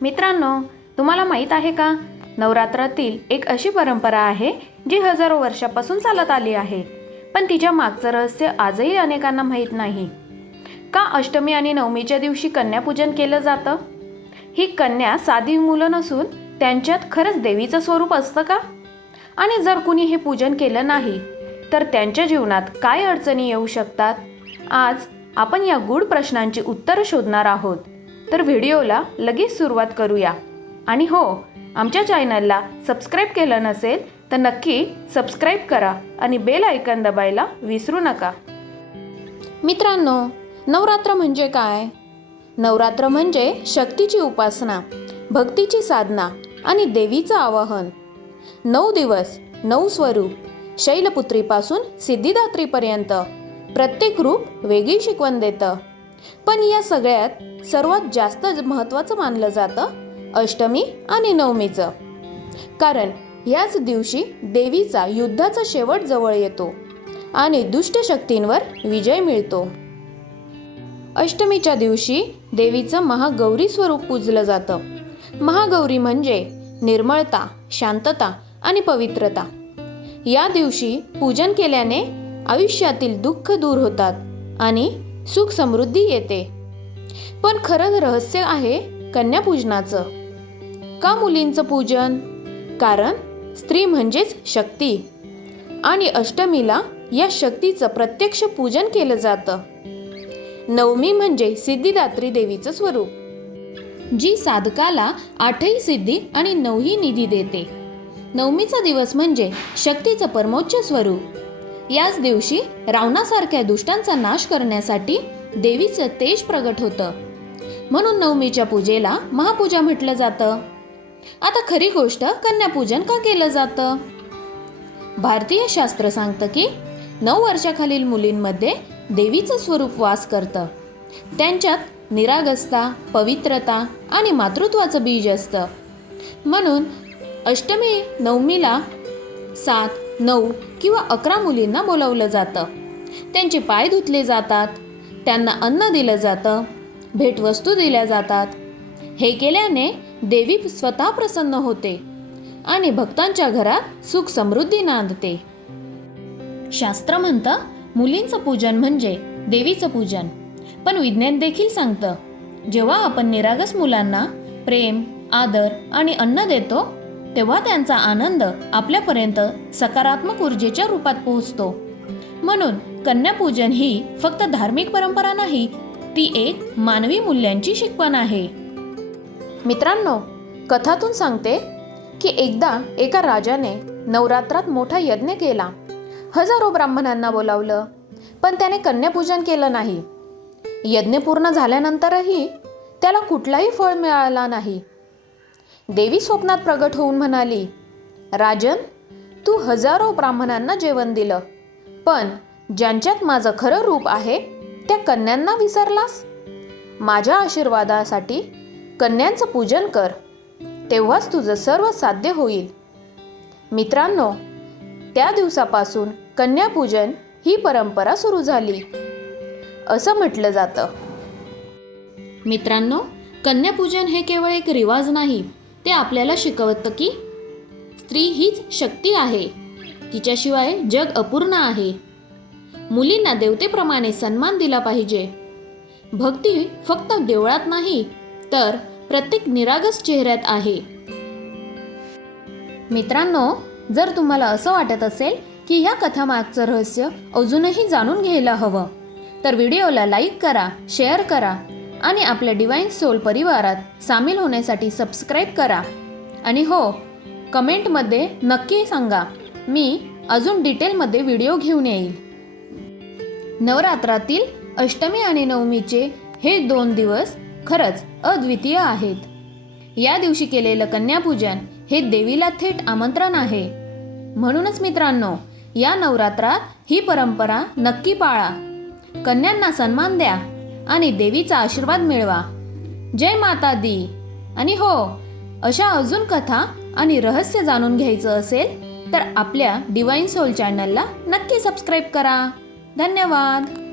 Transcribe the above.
मित्रांनो तुम्हाला माहीत आहे का? नवरात्रातील एक अशी परंपरा आहे जी हजारो वर्षापासून चालत आली आहे. पण तिच्या मागचं रहस्य आजही अनेकांना माहीत नाही. का अष्टमी आणि नवमीच्या दिवशी कन्यापूजन केलं जातं? ही कन्या साधी मुलं नसून त्यांच्यात खरंच देवीचं स्वरूप असतं का? आणि जर कुणी हे पूजन केलं नाही तर त्यांच्या जीवनात काय अडचणी येऊ शकतात? आज आपण या गूढ प्रश्नांची उत्तरं शोधणार आहोत. तर व्हिडिओला लगेच सुरुवात करूया. आणि हो आमच्या चॅनलला सबस्क्राईब केलं नसेल तर नक्की सबस्क्राईब करा आणि बेल आयकन दबायला विसरू नका. मित्रांनो नवरात्र म्हणजे काय? नवरात्र म्हणजे शक्तीची उपासना भक्तीची साधना आणि देवीचं आवाहन. नऊ दिवस नऊ स्वरूप शैलपुत्रीपासून सिद्धिदात्रीपर्यंत. प्रत्येक रूप वेगळी शिकवण देतं. पण या सगळ्यात सर्वात जास्त महत्त्वाचं मानलं जातं अष्टमी आणि नवमीचं. कारण याच दिवशी देवीचा युद्धाचा शेवट जवळ येतो आणि दुष्ट शक्तींवर विजय मिळतो. अष्टमीच्या दिवशी देवीचं महागौरी स्वरूप पूजलं जातं. महागौरी म्हणजे निर्मळता शांतता आणि पवित्रता. या दिवशी पूजन केल्याने आयुष्यातील दुःख दूर होतात आणि सुख समृद्धी येते. पण खरंच रहस्य आहे कन्यापूजनाचं. का मुलींचं पूजन? कारण स्त्री म्हणजेच शक्ती. आणि अष्टमीला या शक्तीचं प्रत्यक्ष पूजन केलं जातं. नवमी म्हणजे सिद्धिदात्री देवीचं स्वरूप. जी साधकाला आठही सिद्धी आणि नऊही निधी देते. नवमीचा दिवस म्हणजे शक्तीचं परमोच्च स्वरूप. याच दिवशी रावणासारख्या दुष्टांचा नाश करण्यासाठी देवीचं तेज प्रगट होतं. म्हणून नवमीच्या पूजेला महापूजा म्हटलं जातं. आता खरी गोष्ट कन्यापूजन का केलं जातं? भारतीय शास्त्र सांगतं की नऊ वर्षाखालील मुलींमध्ये देवीचं स्वरूप वास करतं. त्यांच्यात निरागसता पवित्रता आणि मातृत्वाचं बीज असतं. म्हणून अष्टमी नवमीला सात नऊ किंवा अकरा मुलींना बोलावलं जातं. त्यांचे पाय धुतले जातात. त्यांना अन्न दिलं जातं. भेटवस्तू दिल्या जातात. हे केल्याने देवी स्वतः प्रसन्न होते आणि भक्तांच्या घरात सुख समृद्धी नांदते. शास्त्र म्हणतं मुलींचं पूजन म्हणजे देवीचं पूजन. पण विज्ञान देखील सांगतं जेव्हा आपण निरागस मुलांना प्रेम आदर आणि अन्न देतो तेव्हा त्यांचा आनंद आपल्यापर्यंत सकारात्मक ऊर्जेच्या रूपात पोहोचतो. म्हणून कन्यापूजन ही फक्त धार्मिक परंपरा नाही ती एक मानवी मूल्यांची शिकवण आहे. मित्रांनो कथातून सांगते की एकदा एका राजाने नवरात्रात मोठा यज्ञ केला. हजारो ब्राह्मणांना बोलावलं पण त्याने कन्यापूजन केलं नाही. यज्ञ पूर्ण झाल्यानंतरही त्याला कुठलाही फळ मिळाला नाही. देवी स्वप्नात प्रगट होऊन म्हणाली राजन तू हजारो ब्राह्मणांना जेवण दिलं पण ज्यांच्यात माझं खरं रूप आहे त्या कन्यांना विसरलास? माझ्या आशीर्वादासाठी कन्यांचं पूजन कर तेव्हाच तुझं सर्व साध्य होईल. मित्रांनो त्या दिवसापासून कन्यापूजन ही परंपरा सुरू झाली. असं म्हटलं जातं. मित्रांनो कन्यापूजन हे केवळ एक रिवाज नाही ते आपल्याला शिकवतं की स्त्री हीच शक्ती आहे. तिच्याशिवाय जग अपूर्ण आहे. मुलींना देवतेप्रमाणे सन्मान दिला पाहिजे. भक्ती फक्त देवळात नाही तर प्रत्येक निरागस चेहऱ्यात आहे. मित्रांनो जर तुम्हाला असं वाटत असेल की ह्या कथामागचं रहस्य अजूनही जाणून घ्यायला हवं तर व्हिडिओला लाईक करा शेअर करा आणि आपल्या डिवाईन सोल परिवारात सामील होण्यासाठी सबस्क्राईब करा. आणि हो कमेंटमध्ये नक्की सांगा मी अजून डिटेलमध्ये व्हिडिओ घेऊन येईल. नवरात्रातील अष्टमी आणि नवमीचे हे दोन दिवस खरंच अद्वितीय आहेत. या दिवशी केलेलं कन्यापूजन हे देवीला थेट आमंत्रण आहे. म्हणूनच मित्रांनो या नवरात्रात ही परंपरा नक्की पाळा. कन्यांना सन्मान द्या. आणि देवीचा आशीर्वाद मिळवा. जय माता दी. आणि हो अशा अजून कथा आणि रहस्य जाणून घ्यायचं असेल तर आपल्या डिवाईन सोल चॅनलला नक्की सबस्क्राईब करा. धन्यवाद.